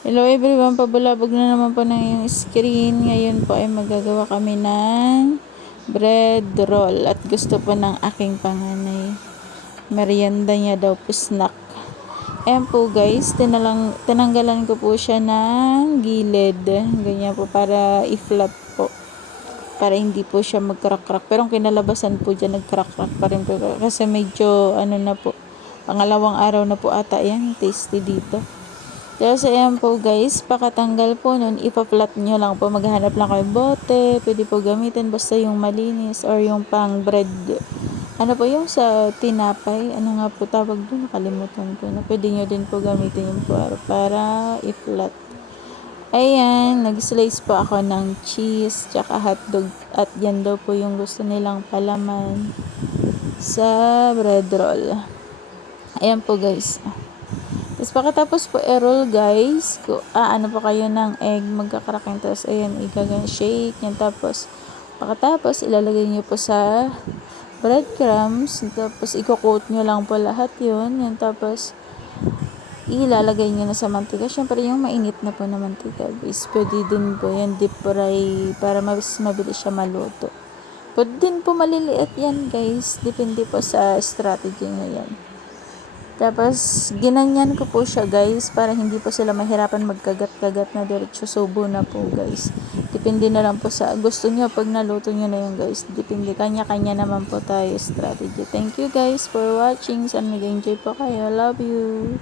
Hello everyone, pabulabog na naman po ng iyong screen. Ngayon po ay magagawa kami ng bread roll at gusto po ng aking panganay. Merienda niya daw po snack. Ayan po guys, tinanggalan ko po siya ng gilid. Ganyan po para i-flat po. Para hindi po siya mag-crack-crack. Pero ang kinalabasan po dyan, nag-crack-crack pa rin po. Kasi medyo na po. Pangalawang araw na po ata yan. Tasty dito. Tapos ayan po guys, pakatanggal po nun, ipa-flat nyo lang po. Maghanap lang kayo bote, pwede po gamitin basta yung malinis or yung pang bread. Ano po yung sa tinapay, ano nga po tawag doon, nakalimutan ko na. Pwede nyo din po gamitin yung para i-flat. Ayan, nag-slice po ako ng cheese, tsaka hotdog. At yan daw po yung gusto nilang palaman sa bread roll. Ayan po guys. Tapos pagkatapos po i-roll guys, ano po kayo ng egg, magkakaraking. Tapos ayan, shake yan. Tapos pagkatapos ilalagay nyo po sa breadcrumbs. Tapos i-coat nyo lang po lahat yun. Yan, tapos ilalagay nyo na sa mantika. Syempre yung mainit na po na mantika guys. Pwede din po yan deep fry para mas mabilis siya maluto. Pwede din po maliliit yan guys. Depende po sa strategy nyo yan. Tapos, ginanyan ko po siya guys para hindi po sila mahirapan magkagat-kagat na diretso subo na po guys. Depende na lang po sa gusto nyo pag naluto nyo na yun guys. Depende, kanya-kanya naman po tayo strategy. Thank you guys for watching. Sana nag-enjoy po kayo. Love you.